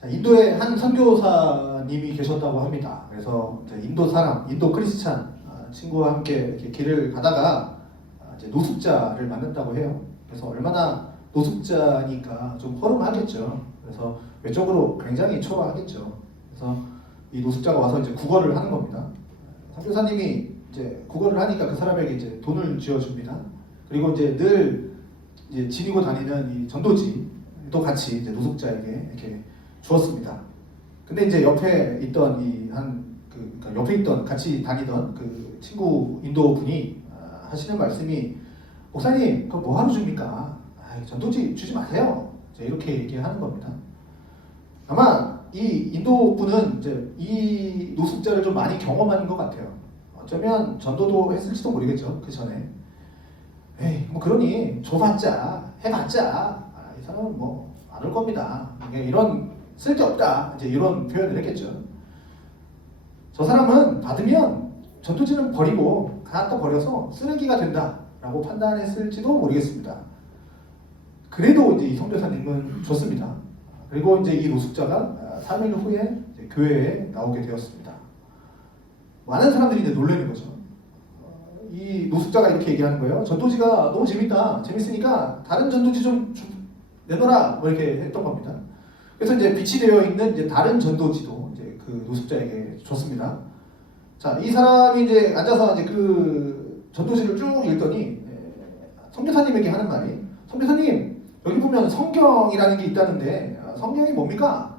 자, 인도에 한 선교사님이 계셨다고 합니다. 그래서 인도 사람, 인도 크리스찬 친구와 함께 이렇게 길을 가다가 이제 노숙자를 만났다고 해요. 그래서 얼마나 노숙자니까 좀 허름하겠죠. 그래서 외적으로 굉장히 초라하겠죠. 그래서 이 노숙자가 와서 이제 구걸을 하는 겁니다. 선교사님이 이제 구걸을 하니까 그 사람에게 이제 돈을 쥐어줍니다. 그리고 이제 늘 이제 지니고 다니는 이 전도지도 같이 이제 노숙자에게 이렇게 주었습니다. 근데 이제 옆에 있던 그러니까 옆에 있던 같이 다니던 그 친구 인도 분이 하시는 말씀이, 목사님 그거 뭐 하러 줍니까? 전도지 주지 마세요. 이제 이렇게 얘기하는 겁니다. 아마 이 인도 분은 이제 이 노숙자를 좀 많이 경험한 것 같아요. 어쩌면 전도도 했을지도 모르겠죠. 그 전에. 에이 뭐 그러니 줘봤자 해봤자 이 사람은 뭐 안 올 겁니다. 이런 쓸데없다 이제 이런 표현을 했겠죠. 저 사람은 받으면 전도지는 버리고 갖다 버려서 쓰레기가 된다라고 판단했을지도 모르겠습니다. 그래도 이제 이 선교사님은 줬습니다. 그리고 이제 이 노숙자가 3일 후에 이제 교회에 나오게 되었습니다. 많은 사람들이 이제 놀라는 거죠. 이 노숙자가 이렇게 얘기하는 거예요. 전도지가 너무 재밌다. 재밌으니까 다른 전도지 좀 내놔라. 뭐 이렇게 했던 겁니다. 그래서 이제 비치되어 있는 이제 다른 전도지도 이제 그 노숙자에게 줬습니다. 자, 이 사람이 이제 앉아서 이제 그 전도지를 쭉 읽더니 선교사님에게 하는 말이, 선교사님 여기 보면 성경이라는 게 있다는데 성경이 뭡니까?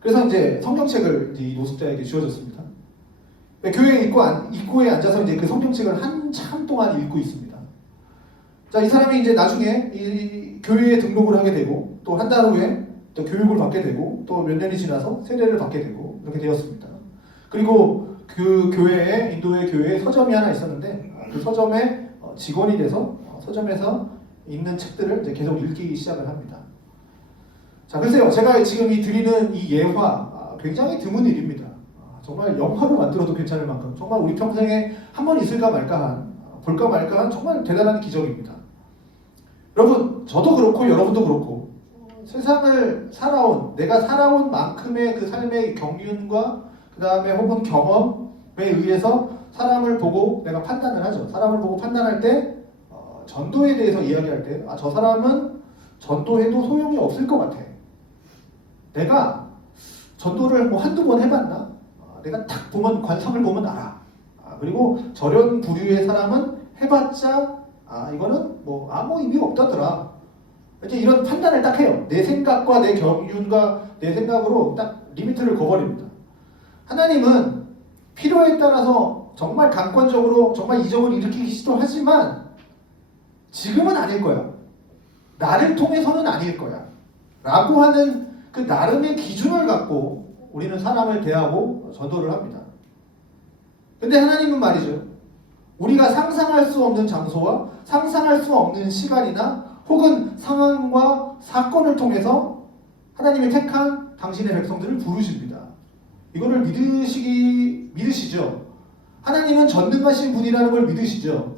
그래서 이제 성경책을 이제 이 노숙자에게 주어졌습니다. 교회 입구에 앉아서 이제 그 성경책을 한참 동안 읽고 있습니다. 자, 이 사람이 이제 나중에 이 교회에 등록을 하게 되고 또 한 달 후에 또 교육을 받게 되고 또 몇 년이 지나서 세례를 받게 되고 이렇게 되었습니다. 그리고 그 교회에, 인도의 교회에 서점이 하나 있었는데 그 서점의 직원이 돼서 서점에서 있는 책들을 이제 계속 읽기 시작을 합니다. 자, 글쎄요, 제가 지금 드리는 이 예화 굉장히 드문 일입니다. 정말 영화로 만들어도 괜찮을 만큼 정말 우리 평생에 한 번 있을까 말까한, 볼까 말까한 정말 대단한 기적입니다. 여러분, 저도 그렇고 여러분도 그렇고 세상을 내가 살아온 만큼의 그 삶의 경륜과 그 다음에 혹은 경험에 의해서 사람을 보고 내가 판단을 하죠. 사람을 보고 판단할 때 전도에 대해서 이야기할 때 저 사람은 전도해도 소용이 없을 것 같아. 내가 전도를 뭐 한두 번 해봤나? 내가 딱 보면 관성을 보면 알아. 그리고 저런 부류의 사람은 해봤자 이거는 뭐 아무 의미가 없다더라. 이제 이런 판단을 딱 해요. 내 생각과 내 경륜과 내 생각으로 딱 리미트를 거버립니다. 하나님은 필요에 따라서 정말 강권적으로 정말 이적을 일으키기 시도하지만 지금은 아닐 거야. 나를 통해서는 아닐 거야. 라고 하는 그 나름의 기준을 갖고 우리는 사람을 대하고 전도를 합니다. 근데 하나님은 말이죠. 우리가 상상할 수 없는 장소와 상상할 수 없는 시간이나 혹은 상황과 사건을 통해서 하나님이 택한 당신의 백성들을 부르십니다. 이거를 믿으시죠? 하나님은 전능하신 분이라는 걸 믿으시죠?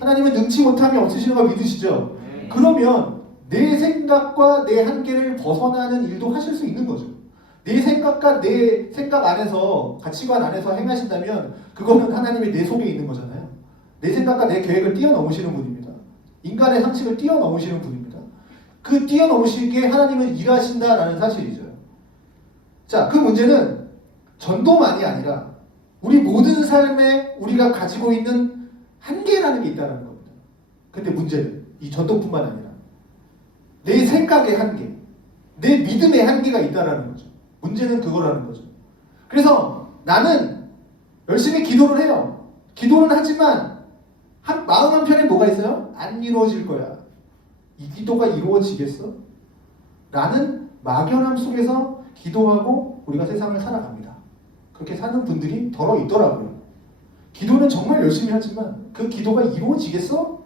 하나님은 능치 못함이 없으시는 걸 믿으시죠? 그러면 내 생각과 내 한계를 벗어나는 일도 하실 수 있는 거죠. 내 생각과 내 생각 안에서, 가치관 안에서 행하신다면 그거는 하나님이 내 속에 있는 거잖아요. 내 생각과 내 계획을 뛰어넘으시는 분입니다. 인간의 상식을 뛰어넘으시는 분입니다. 그 뛰어넘으시기에 하나님은 일하신다라는 사실이죠. 자, 그 문제는 전도만이 아니라 우리 모든 삶에 우리가 가지고 있는 한계라는 게 있다는 겁니다. 근데 문제는 이 전도뿐만 아니라 내 생각의 한계, 내 믿음의 한계가 있다는 거죠. 문제는 그거라는 거죠. 그래서 나는 열심히 기도를 해요. 기도는 하지만 마음 한편에 뭐가 있어요? 안 이루어질 거야. 이 기도가 이루어지겠어? 라는 막연함 속에서 기도하고 우리가 세상을 살아갑니다. 그렇게 사는 분들이 더러 있더라고요. 기도는 정말 열심히 하지만 그 기도가 이루어지겠어?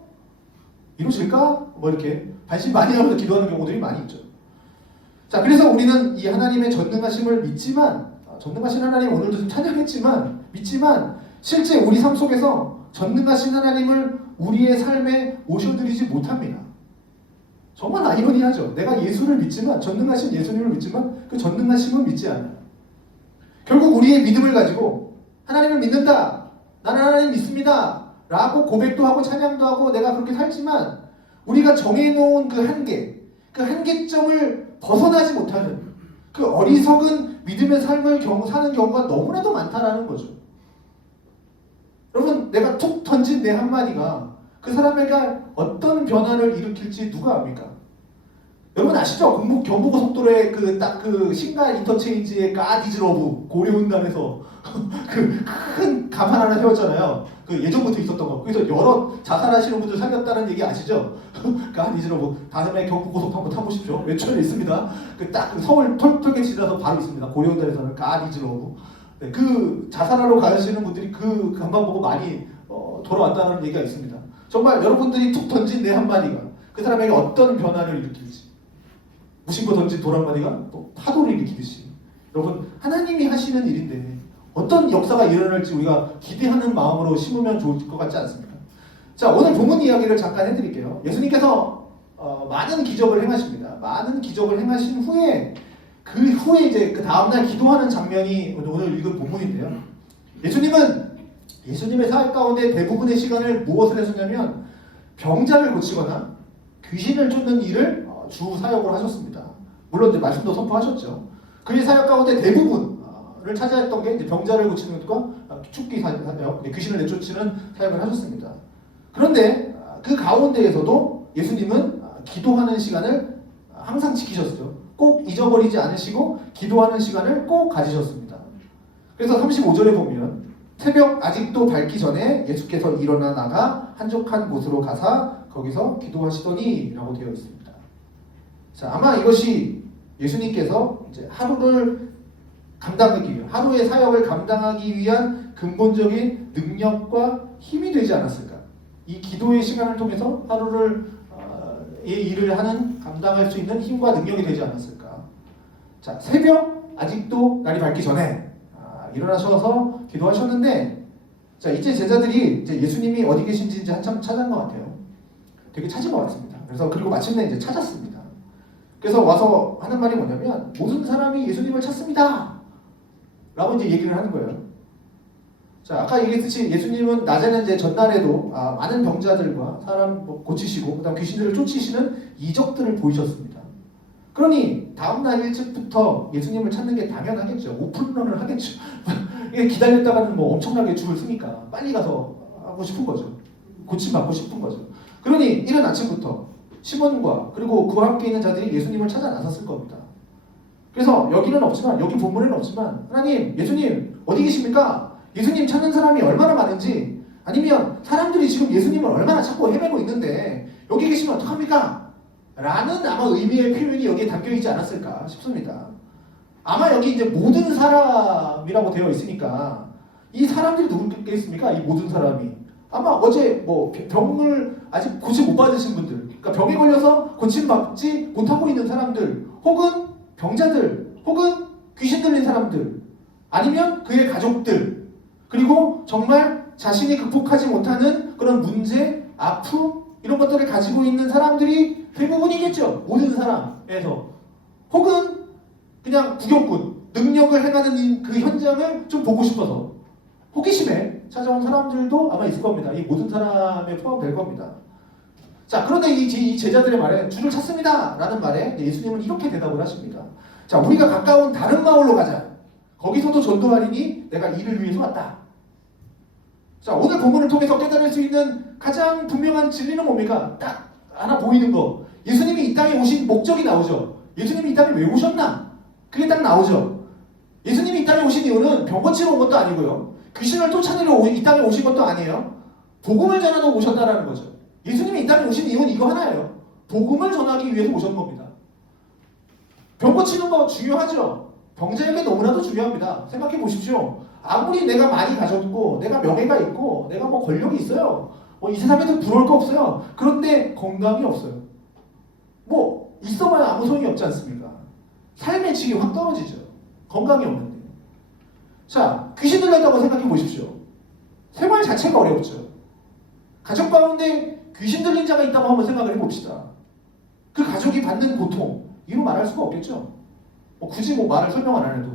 이루어질까? 뭐 이렇게 반신반의하면서 기도하는 경우들이 많이 있죠. 자, 그래서 우리는 이 하나님의 전능하심을 믿지만, 전능하신 하나님 오늘도 좀 찬양했지만, 믿지만 실제 우리 삶 속에서 전능하신 하나님을 우리의 삶에 오셔드리지 못합니다. 정말 아이러니하죠. 내가 예수를 믿지만, 전능하신 예수님을 믿지만 그 전능하심은 믿지 않아요. 결국 우리의 믿음을 가지고 하나님을 믿는다, 나는 하나님 믿습니다 라고 고백도 하고 찬양도 하고 내가 그렇게 살지만 우리가 정해놓은 그 한계, 그 한계점을 벗어나지 못하는 그 어리석은 믿음의 삶을 사는 경우가 너무나도 많다라는 거죠. 여러분, 내가 툭 던진 내 한마디가 그 사람에게 어떤 변화를 일으킬지 누가 압니까? 여러분 아시죠? 경부고속도로의 그 신갈 인터체인지의 가디즈러브 고려운담에서 그 큰 간판 하나 세웠잖아요. 그 예전부터 있었던 거. 그래서 여러 자살하시는 분들 살렸다는 얘기 아시죠? 가디즈러브 다음에 경부고속 한번 타보십시오. 외출에 있습니다. 그 서울 톨게이트 지나서 바로 있습니다. 고려운담에서는 가디즈러브. 네, 그 자살하러 가시는 분들이 그 간판 보고 많이 돌아왔다는 얘기가 있습니다. 정말 여러분들이 툭 던진 내 한마디가 그 사람에게 어떤 변화를 일으킬지, 무심코 던진 돌 한마디가 또 파도를 일으키듯이 여러분 하나님이 하시는 일인데 어떤 역사가 일어날지 우리가 기대하는 마음으로 심으면 좋을 것 같지 않습니까? 자, 오늘 본문 이야기를 잠깐 해드릴게요. 예수님께서 많은 기적을 행하십니다. 많은 기적을 행하신 후에 그 후에 이제 그 다음날 기도하는 장면이 오늘 읽은 본문인데요. 예수님의 사역 가운데 대부분의 시간을 무엇을 하셨냐면 병자를 고치거나 귀신을 쫓는 일을 주 사역으로 하셨습니다. 물론 이제 말씀도 선포하셨죠. 그의 사역 가운데 대부분을 차지했던 게 이제 병자를 고치는 것과 축기 사역, 귀신을 내쫓는 사역을 하셨습니다. 그런데 그 가운데에서도 예수님은 기도하는 시간을 항상 지키셨어요. 꼭 잊어버리지 않으시고 기도하는 시간을 꼭 가지셨습니다. 그래서 35절에 보면 새벽 아직도 밝기 전에 예수께서 일어나 나가 한적한 곳으로 가사 거기서 기도하시더니 라고 되어 있습니다. 자, 아마 이것이 예수님께서 이제 하루를 감당하기 위한, 하루의 사역을 감당하기 위한 근본적인 능력과 힘이 되지 않았을까? 이 기도의 시간을 통해서 하루를 일을 하는 감당할 수 있는 힘과 능력이 되지 않았을까? 자, 새벽 아직도 날이 밝기 전에 일어나셔서 기도하셨는데, 자, 이제 제자들이 이제 예수님이 어디 계신지 이제 한참 찾은 것 같아요. 되게 찾은 것 같습니다. 그래서 그리고 마침내 이제 찾았습니다. 그래서 와서 하는 말이 뭐냐면 모든 사람이 예수님을 찾습니다 라고 이제 얘기를 하는 거예요. 자, 아까 얘기했듯이 예수님은 낮에는 이제 전날에도 많은 병자들과 사람 고치시고 그다음 귀신들을 쫓으시는 이적들을 보이셨습니다. 그러니 다음날 일찍부터 예수님을 찾는 게 당연하겠죠. 오픈런을 하겠죠. 기다렸다가는 뭐 엄청나게 줄을 서니까 빨리 가서 하고 싶은 거죠. 고침받고 싶은 거죠. 그러니 이른 아침부터 시몬과 그리고 그와 함께 있는 자들이 예수님을 찾아 나섰을 겁니다. 그래서 여기는 없지만, 여기 본문에는 없지만 하나님, 예수님 어디 계십니까? 예수님 찾는 사람이 얼마나 많은지, 아니면 사람들이 지금 예수님을 얼마나 찾고 헤매고 있는데 여기 계시면 어떡합니까? 라는 아마 의미의 표현이 여기에 담겨있지 않았을까 싶습니다. 아마 여기 이제 모든 사람이라고 되어 있으니까 이 사람들이 누구겠습니까? 이 모든 사람이 아마 어제 뭐 병을 아직 고침 못 받으신 분들, 그러니까 병에 걸려서 고침받지 못하고 있는 사람들, 혹은 병자들, 혹은 귀신 들린 사람들, 아니면 그의 가족들, 그리고 정말 자신이 극복하지 못하는 그런 문제, 아픔 이런 것들을 가지고 있는 사람들이 대부분이겠죠. 모든 사람에서. 혹은 그냥 구경꾼, 능력을 행하는 그 현장을 좀 보고 싶어서 호기심에 찾아온 사람들도 아마 있을 겁니다. 이 모든 사람에 포함될 겁니다. 자, 그런데 이 제자들의 말에 주를 찾습니다 라는 말에 예수님은 이렇게 대답을 하십니다. 자, 우리가 가까운 다른 마을로 가자. 거기서도 전도하리니 내가 이를 위해서 왔다. 자, 오늘 본문을 통해서 깨달을 수 있는 가장 분명한 진리는 뭡니까? 딱 하나 보이는 거. 예수님이 이 땅에 오신 목적이 나오죠. 예수님이 이 땅에 왜 오셨나? 그게 딱 나오죠. 예수님이 이 땅에 오신 이유는 병 고치러 온 것도 아니고요. 귀신을 쫓아내려 이 땅에 오신 것도 아니에요. 복음을 전하러 오셨다라는 거죠. 예수님이 이 땅에 오신 이유는 이거 하나예요. 복음을 전하기 위해서 오신 겁니다. 병 고치는 거 중요하죠. 병자에게 너무나도 중요합니다. 생각해 보십시오. 아무리 내가 많이 가졌고 내가 명예가 있고 내가 뭐 권력이 있어요. 뭐 이 세상에도 부러울 거 없어요. 그런데 건강이 없어요. 뭐 있어봐야 아무 소용이 없지 않습니까? 삶의 질이 확 떨어지죠. 건강이 없는데. 자, 귀신 들렸다고 생각해 보십시오. 생활 자체가 어렵죠. 가족 가운데 귀신 들린 자가 있다고 한번 생각을 해봅시다. 그 가족이 받는 고통, 이로 말할 수가 없겠죠. 굳이 말을 설명을 안 해도.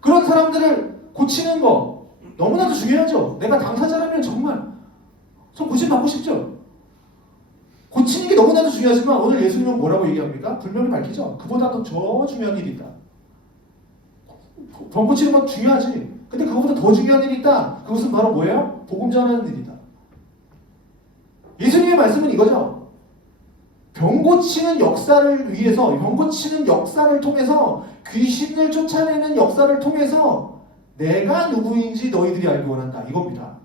그런 사람들을 고치는 거 너무나도 중요하죠. 내가 당사자라면 정말 손 고침받고 싶죠. 고치는 게 너무나도 중요하지만 오늘 예수님은 뭐라고 얘기합니까? 분명히 밝히죠. 그보다도 더 중요한 일이 있다. 병 고치는 건 중요하지. 근데 그거보다 더 중요한 일이 있다. 그것은 바로 뭐예요? 복음 전하는 일이다. 예수님의 말씀은 이거죠. 병 고치는 역사를 위해서, 병 고치는 역사를 통해서, 귀신을 쫓아내는 역사를 통해서 내가 누구인지 너희들이 알기 원한다. 이겁니다.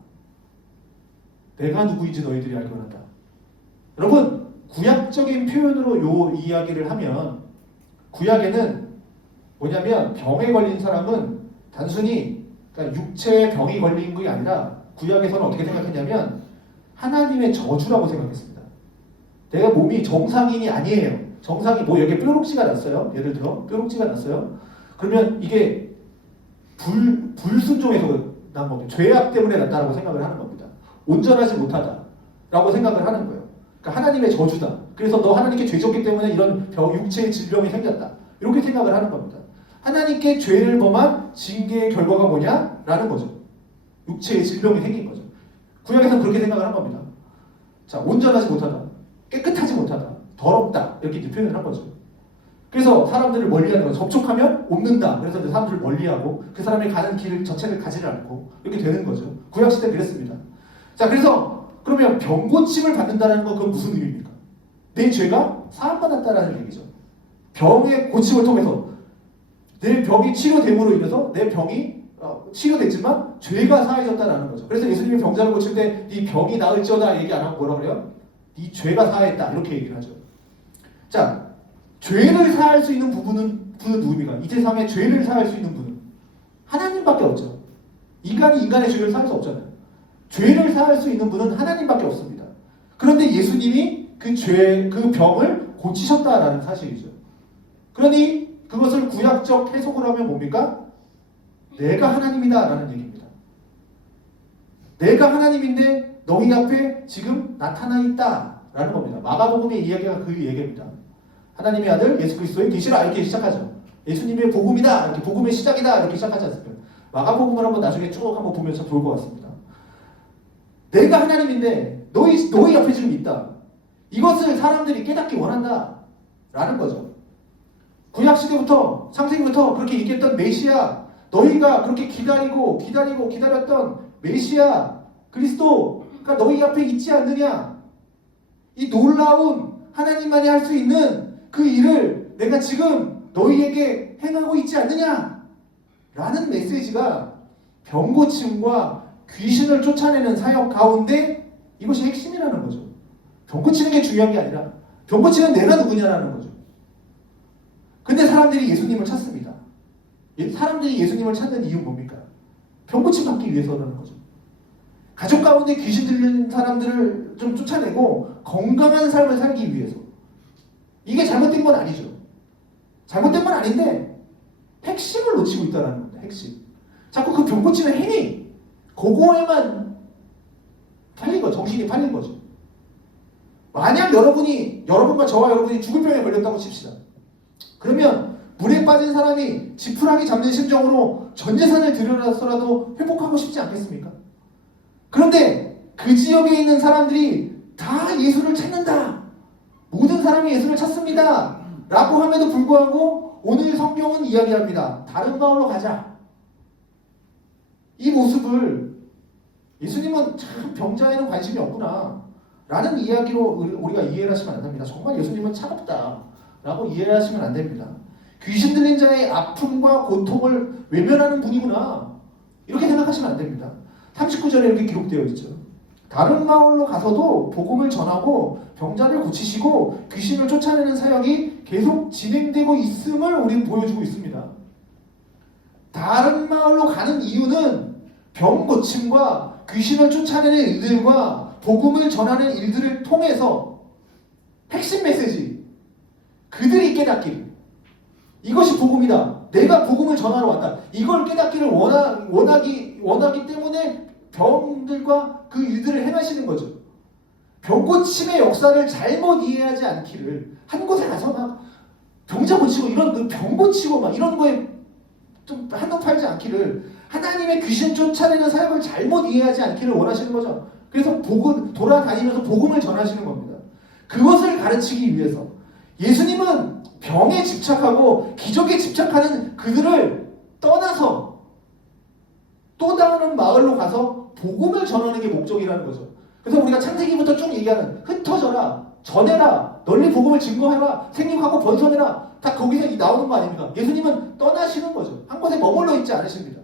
내가 누구인지 너희들이 알기 원한다. 여러분, 구약적인 표현으로 요 이야기를 하면, 구약에는 뭐냐면 병에 걸린 사람은 단순히 그러니까 육체의 병이 걸린 게 아니라 구약에서는 어떻게 생각했냐면 하나님의 저주라고 생각했습니다. 내가 몸이 정상인이 아니에요. 정상이 여기에 뾰록지가 났어요. 예를 들어 뾰록지가 났어요. 그러면 이게 불순종에서 난 겁니다. 죄악 때문에 났다라고 생각을 하는 겁니다. 온전하지 못하다라고 생각을 하는 거예요. 그러니까 하나님의 저주다. 그래서 너 하나님께 죄 졌기 때문에 이런 육체의 질병이 생겼다. 이렇게 생각을 하는 겁니다. 하나님께 죄를 범한 징계의 결과가 뭐냐? 라는 거죠. 육체의 질병이 생긴 거죠. 구약에서는 그렇게 생각을 한 겁니다. 자, 온전하지 못하다. 깨끗하지 못하다. 더럽다. 이렇게 표현을 한 거죠. 그래서 사람들을 멀리하는 거죠. 접촉하면 옮는다. 그래서 사람들을 멀리하고 그 사람이 가는 길 자체를 가지를 않고 이렇게 되는 거죠. 구약시대 그랬습니다. 자, 그래서 그러면 병고침을 받는다는 건 그건 무슨 의미입니까? 내 죄가 사함받았다라는 얘기죠. 병의 고침을 통해서 내 병이 치료됨으로 인해서 내 병이 치료됐지만 죄가 사해졌다라는 거죠. 그래서 예수님이 병자를 고칠 때 네 병이 나을지어다 얘기 안 하고 뭐라 그래요? 네 죄가 사했다 이렇게 얘기를 하죠. 자, 죄를 사할 수 있는 분은 누굽니까? 이 세상에 죄를 사할 수 있는 분은 하나님밖에 없죠. 인간이 인간의 죄를 사할 수 없잖아요. 죄를 사할 수 있는 분은 하나님밖에 없습니다. 그런데 예수님이 그 병을 고치셨다라는 사실이죠. 그러니 그것을 구약적 해석을 하면 뭡니까? 내가 하나님이다라는 얘기입니다. 내가 하나님인데 너희 앞에 지금 나타나 있다라는 겁니다. 마가복음의 이야기가 그 얘기입니다. 하나님의 아들 예수 그리스도의 계시라 이렇게 시작하죠. 예수님의 복음이다 이렇게 복음의 시작이다 이렇게 시작하지 않습니까? 마가복음을 한번 나중에 쭉 한번 보면 참 좋을 것 같습니다. 내가 하나님인데 너희 앞에 지금 있다. 이것을 사람들이 깨닫기 원한다라는 거죠. 구약시대부터 창세기부터 그렇게 얘기했던 메시아, 너희가 그렇게 기다렸던 메시아 그리스도가 너희 앞에 있지 않느냐. 이 놀라운 하나님만이 할 수 있는 그 일을 내가 지금 너희에게 행하고 있지 않느냐 라는 메시지가 병고침과 귀신을 쫓아내는 사역 가운데 이것이 핵심이라는 거죠. 병고치는 게 중요한 게 아니라 병고치는 내가 누구냐라는 거죠. 근데 사람들이 예수님을 찾습니다. 사람들이 예수님을 찾는 이유는 뭡니까? 병고침 받기 위해서라는 거죠. 가족 가운데 귀신 들린 사람들을 좀 쫓아내고 건강한 삶을 살기 위해서. 이게 잘못된 건 아니죠. 잘못된 건 아닌데 핵심을 놓치고 있다는 겁니다. 핵심. 자꾸 그 병고치는 행위 그거에만 팔린 거죠. 정신이 팔린 거죠. 만약 여러분과 저와 여러분이 죽을 병에 걸렸다고 칩시다. 그러면 물에 빠진 사람이 지푸라기 잡는 심정으로 전 재산을 들여놔서라도 회복하고 싶지 않겠습니까? 그런데 그 지역에 있는 사람들이 다 예수를 찾는다. 모든 사람이 예수를 찾습니다. 라고 함에도 불구하고 오늘 성경은 이야기합니다. 다른 마을로 가자. 이 모습을 예수님은 참 병자에는 관심이 없구나 라는 이야기로 우리가 이해를 하시면 안 됩니다. 정말 예수님은 차갑다 라고 이해하시면 안 됩니다. 귀신 들린 자의 아픔과 고통을 외면하는 분이구나 이렇게 생각하시면 안 됩니다. 39절에 이렇게 기록되어 있죠. 다른 마을로 가서도 복음을 전하고 병자를 고치시고 귀신을 쫓아내는 사역이 계속 진행되고 있음을 우리는 보여주고 있습니다. 다른 마을로 가는 이유는 병 고침과 귀신을 쫓아내는 일들과 복음을 전하는 일들을 통해서 핵심 메시지 그들이 깨닫기를 이것이 복음이다. 내가 복음을 전하러 왔다. 이걸 깨닫기를 원하기 때문에 병들과 그 일들을 행하시는 거죠. 병고침의 역사를 잘못 이해하지 않기를 한 곳에 가서 막 병자 고치고 이런 그 병 고치고 막 이런 거에 좀 한눈 팔지 않기를, 하나님의 귀신 쫓아내는 사역을 잘못 이해하지 않기를 원하시는 거죠. 그래서 돌아다니면서 복음을 전하시는 겁니다. 그것을 가르치기 위해서 예수님은 병에 집착하고 기적에 집착하는 그들을 떠나서 또 다른 마을로 가서 복음을 전하는 게 목적이라는 거죠. 그래서 우리가 창세기부터 쭉 얘기하는 흩어져라, 전해라, 널리 복음을 증거해라, 생육하고 번성해라, 다 거기서 나오는 거 아닙니까? 예수님은 떠나시는 거죠. 한 곳에 머물러 있지 않으십니다.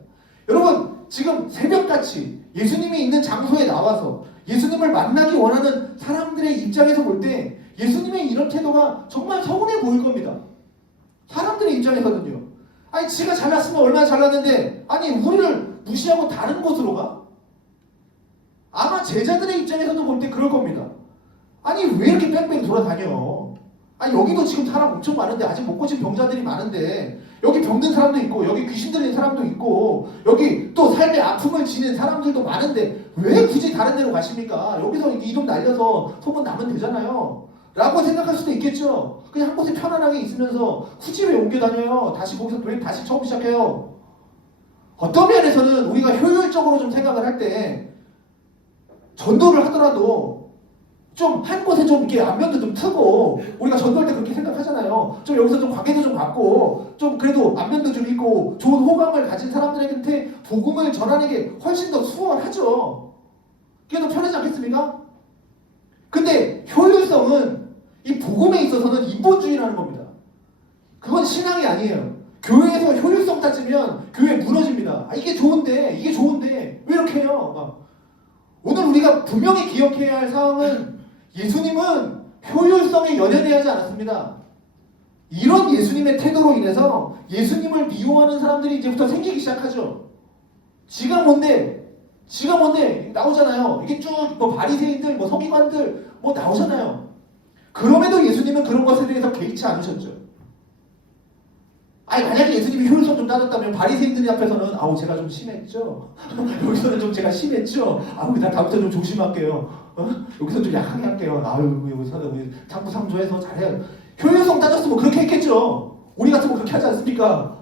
여러분, 지금 새벽같이 예수님이 있는 장소에 나와서 예수님을 만나기 원하는 사람들의 입장에서 볼 때 예수님의 이런 태도가 정말 서운해 보일 겁니다. 사람들의 입장에서는요. 아니, 지가 잘났으면 얼마나 잘났는데, 아니, 우리를 무시하고 다른 곳으로 가? 아마 제자들의 입장에서도 볼 때 그럴 겁니다. 아니, 왜 이렇게 뺑뺑 돌아다녀? 아니, 여기도 지금 사람 엄청 많은데, 아직 못 고친 병자들이 많은데, 여기 병든 사람도 있고, 여기 귀신 들린 사람도 있고, 여기 또 삶의 아픔을 지닌 사람들도 많은데, 왜 굳이 다른 데로 가십니까? 여기서 이름 날려서 소문 나면 되잖아요. 라고 생각할 수도 있겠죠. 그냥 한 곳에 편안하게 있으면서 굳이 왜 옮겨 다녀요? 다시 거기서 왜 다시 처음 시작해요? 어떤 면에서는 우리가 효율적으로 좀 생각을 할 때 전도를 하더라도 좀 한 곳에 좀 이렇게 안면도 좀 트고, 우리가 전도할 때 그렇게 생각하잖아요. 좀 여기서 좀 관계도 좀 갖고, 좀 그래도 안면도 좀 있고 좋은 호감을 가진 사람들한테 복음을 전하는 게 훨씬 더 수월하죠. 그게 더 편하지 않겠습니까? 근데 효율성은 이 복음에 있어서는 인본주의라는 겁니다. 그건 신앙이 아니에요. 교회에서 효율성 따지면 교회 무너집니다. 아, 이게 좋은데 왜 이렇게 해요? 막. 오늘 우리가 분명히 기억해야 할 사항은, 예수님은 효율성에 연연해하지 않았습니다. 이런 예수님의 태도로 인해서 예수님을 미워하는 사람들이 이제부터 생기기 시작하죠. 지가 뭔데 나오잖아요. 이게 쭉 뭐 바리새인들, 뭐 서기관들 뭐 나오잖아요. 그럼에도 예수님은 그런 것에 대해서 개의치 않으셨죠. 아니, 만약에 예수님이 효율성 좀 따졌다면 바리새인들 앞에서는 아우 제가 좀 심했죠. 여기서는 좀 제가 심했죠. 아우 나 다음부터 좀 조심할게요. 여기서 좀 약하게 할게요. 아유 여기서 우리 상부상조해서 잘해요. 효율성 따졌으면 그렇게 했겠죠. 우리 같으면 그렇게 하지 않습니까?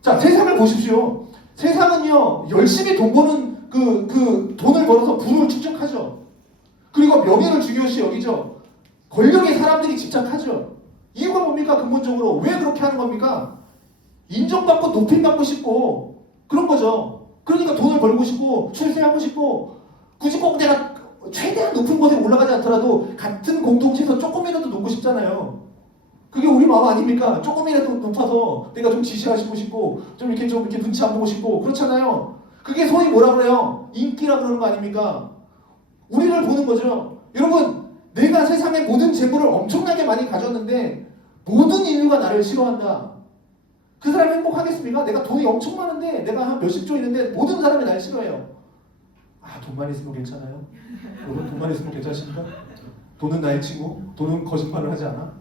자, 세상을 보십시오. 세상은요, 열심히 돈 버는 그 돈을 벌어서 부를 축적하죠. 그리고 명예를 중요시 여기죠. 권력에 사람들이 집착하죠. 이유가 뭡니까? 근본적으로 왜 그렇게 하는 겁니까? 인정받고 높임받고 싶고 그런 거죠. 그러니까 돈을 벌고 싶고 출세하고 싶고, 굳이 꼭 내가 최대한 높은 곳에 올라가지 않더라도 같은 공동체에서 조금이라도 높고 싶잖아요. 그게 우리 마음 아닙니까? 조금이라도 높아서 내가 좀 지시하시고 싶고, 좀 이렇게 눈치 안 보고 싶고, 그렇잖아요. 그게 소위 뭐라 그래요? 인기라 그러는 거 아닙니까? 우리를 보는 거죠. 여러분, 내가 세상의 모든 재물을 엄청나게 많이 가졌는데 모든 인류가 나를 싫어한다. 그 사람이 행복하겠습니까? 내가 돈이 엄청 많은데, 내가 한 몇십 조 있는데 모든 사람이 날 싫어해요. 아, 돈만 있으면 괜찮아요? 여러분, 돈만 있으면 괜찮습니까? 돈은 나의 친구? 돈은 거짓말을 하지 않아?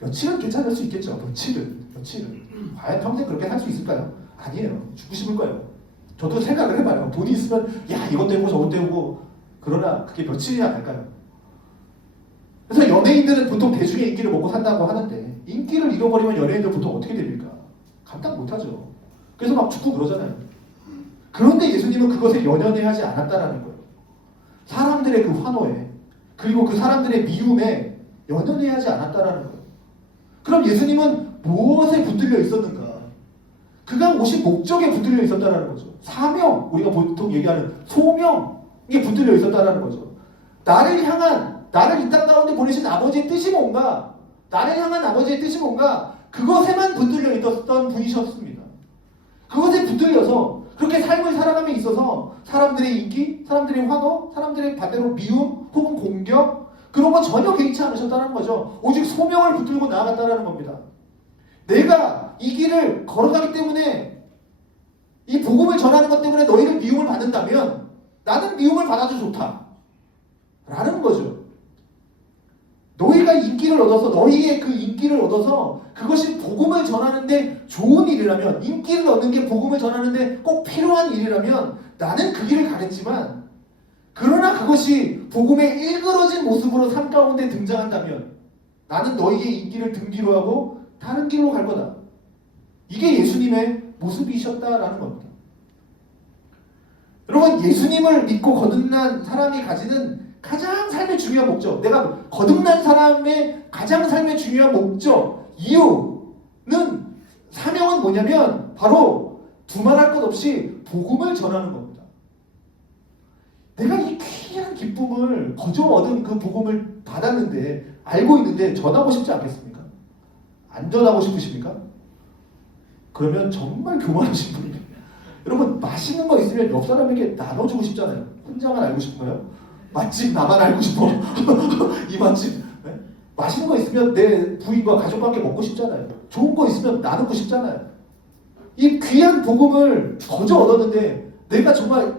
며칠은 괜찮을 수 있겠죠. 며칠은. 과연 평생 그렇게 살 수 있을까요? 아니에요. 죽고 싶을 거예요. 저도 생각을 해봐요. 돈이 있으면 야 이것 되고 저것 되고, 그러나 그게 며칠이나 갈까요? 그래서 연예인들은 보통 대중의 인기를 먹고 산다고 하는데, 인기를 잃어버리면 연예인들 보통 어떻게 됩니까? 감당 못하죠. 그래서 막 죽고 그러잖아요. 그런데 예수님은 그것에 연연해하지 않았다라는 거예요. 사람들의 그 환호에, 그리고 그 사람들의 미움에 연연해하지 않았다라는 거예요. 그럼 예수님은 무엇에 붙들려 있었는가? 그가 오신 목적에 붙들려 있었다라는 거죠. 사명, 우리가 보통 얘기하는 소명에 붙들려 있었다라는 거죠. 나를 이 땅 가운데 보내신 아버지의 뜻이 뭔가, 나를 향한 아버지의 뜻이 뭔가, 그것에만 붙들려 있었던 분이셨습니다. 그것에 붙들려서 그렇게 삶을 살아감에 있어서 사람들의 인기, 사람들의 환호, 사람들의 반대로 미움 혹은 공격, 그런 거 전혀 개의치 않으셨다는 거죠. 오직 소명을 붙들고 나아갔다는 겁니다. 내가 이 길을 걸어가기 때문에, 이 복음을 전하는 것 때문에 너희는 미움을 받는다면 나는 미움을 받아도 좋다 라는 거죠. 너희가 인기를 얻어서, 너희의 그 인기를 얻어서 그것이 복음을 전하는데 좋은 일이라면, 인기를 얻는 게 복음을 전하는데 꼭 필요한 일이라면 나는 그 길을 가겠지만, 그러나 그것이 복음의 일그러진 모습으로 삶 가운데 등장한다면 나는 너희의 인기를 등 뒤로 하고 다른 길로 갈 거다. 이게 예수님의 모습이셨다라는 겁니다. 여러분, 예수님을 믿고 거듭난 사람이 가지는 가장 삶의 중요한 목적, 내가 거듭난 사람의 가장 삶의 중요한 목적, 이유는, 사명은 뭐냐면 바로 두말할 것 없이 복음을 전하는 겁니다. 내가 이 귀한 기쁨을 거저 얻은 그 복음을 받았는데, 알고 있는데 전하고 싶지 않겠습니까? 안 전하고 싶으십니까? 그러면 정말 교만하신 분입니다. 여러분, 맛있는 거 있으면 옆 사람에게 나눠주고 싶잖아요. 혼자만 알고 싶어요? 맛집 나만 알고 싶어. 이 맛집. 네? 맛있는 거 있으면 내 부인과 가족과 함께 먹고 싶잖아요. 좋은 거 있으면 나누고 싶잖아요. 이 귀한 복음을 거저 얻었는데 내가 정말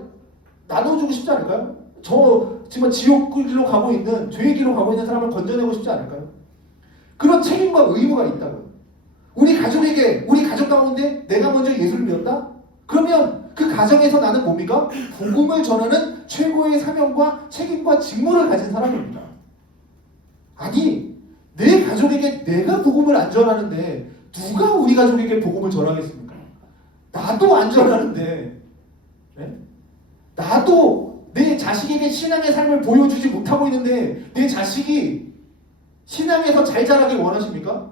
나눠주고 싶지 않을까요? 저 정말 지옥길로 가고 있는, 죄의 길로 가고 있는 사람을 건져내고 싶지 않을까요? 그런 책임과 의무가 있다고요. 우리 가족에게, 우리 가족 가운데 내가 먼저 예수를 믿었다? 그러면 그 가정에서 나는 뭡니까? 복음을 전하는 최고의 사명과 책임과 직무를 가진 사람입니다. 아니, 내 가족에게 내가 복음을 안 전하는데 누가 우리 가족에게 복음을 전하겠습니까? 나도 안 전하는데, 네? 나도 내 자식에게 신앙의 삶을 보여주지 못하고 있는데 내 자식이 신앙에서 잘 자라길 원하십니까?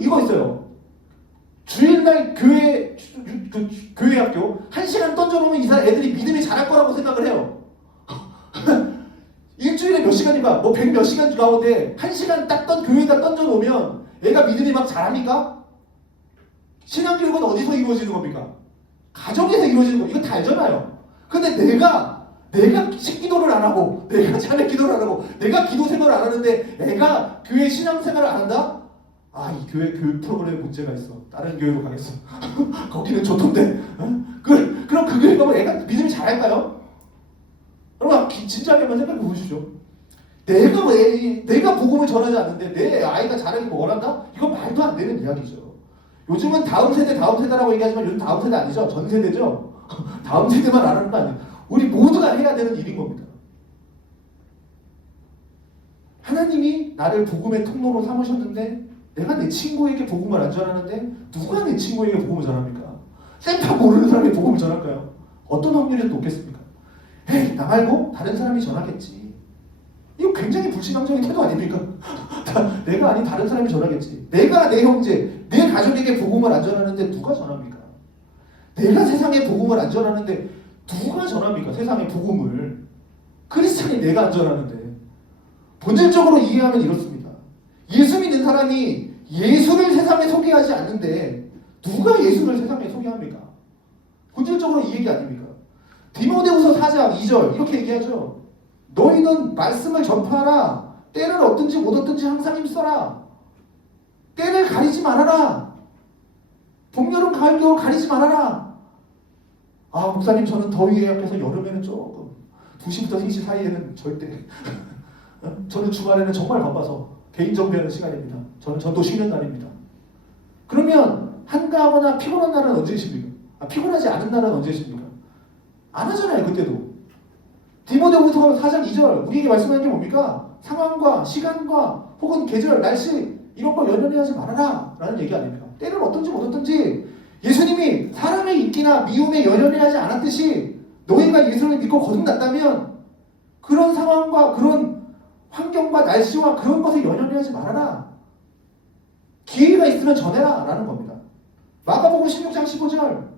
이거 있어요. 주일날 교회 학교 1시간 던져놓으면 이 애들이 믿음이 자랄 거라고 생각을 해요. 일주일에 몇 시간인가, 뭐 100 몇 시간 가운데 1시간 딱 교회에다 던져놓으면 애가 믿음이 막 자랍니까? 신앙교육은 어디서 이루어지는 겁니까? 가정에서 이루어지는 겁니다. 이거 다 알잖아요. 근데 내가 식기도를 안 하고, 내가 자매 기도를 안 하고, 내가 기도 생활을 안 하는데 애가 교회 신앙 생활을 안 한다? 아, 이 교회 교육 프로그램에 문제가 있어. 다른 교회로 가겠어. 거기는 좋던데. 그럼 그 교회 가면 애가 믿음이 잘할까요? 여러분, 진지하게 한번 생각해 보십시오. 내가 복음을 전하지 않는데 내 아이가 잘하길 원한다? 이건 말도 안 되는 이야기죠. 요즘은 다음 세대라고 얘기하지만 요즘 다음 세대 아니죠? 전 세대죠? 다음 세대만 안 하는 거 아니에요. 우리 모두가 해야 되는 일인 겁니다. 하나님이 나를 복음의 통로로 삼으셨는데 내가 내 친구에게 복음을 안 전하는데 누가 내 친구에게 복음을 전합니까? 생파 모르는 사람이 복음을 전할까요? 어떤 확률이 높겠습니까? 에이, 나 말고 다른 사람이 전하겠지. 이거 굉장히 불신앙적인 태도 아닙니까? 내가 아닌 다른 사람이 전하겠지. 내가 내 형제, 내 가족에게 복음을 안 전하는데 누가 전합니까? 내가 세상에 복음을 안 전하는데 누가 전합니까? 세상에 복음을. 크리스찬이 내가 안 전하는데. 본질적으로 이해하면 이렇습니다. 예수 믿는 사람이 예수를 세상에 소개하지 않는데 누가 예수를 세상에 소개합니까? 본질적으로 이 얘기 아닙니까? 디모데후서 4장 2절 이렇게 얘기하죠. 너희는 말씀을 전파하라. 때를 얻든지 못 얻든지 항상 힘써라. 때를 가리지 말아라. 봄, 여름, 가을, 겨울 가리지 말아라. 아, 목사님, 저는 더위에 약해서 여름에는 조금 2시부터 3시 사이에는 절대 저는 주말에는 정말 바빠서 개인 정비하는 시간입니다. 저는 전도 쉬는 날입니다. 그러면 한가하거나 피곤한 날은 언제십니까? 피곤하지 않은 날은 언제십니까? 안 하잖아요, 그때도. 디모데후서 4장 2절 우리에게 말씀하는 게 뭡니까? 상황과 시간과 혹은 계절, 날씨 이런 거 연연히 하지 말아라 라는 얘기 아닙니까? 때를 어떤지 못 어떤지 예수님이 사람의 인기나 미움에 연연히 하지 않았듯이 너희가 예수를 믿고 거듭났다면 그런 상황과 그런 환경과 날씨와 그런 것에 연연히 하지 말아라. 기회가 있으면 전해라 라는 겁니다. 마가복음 16장 15절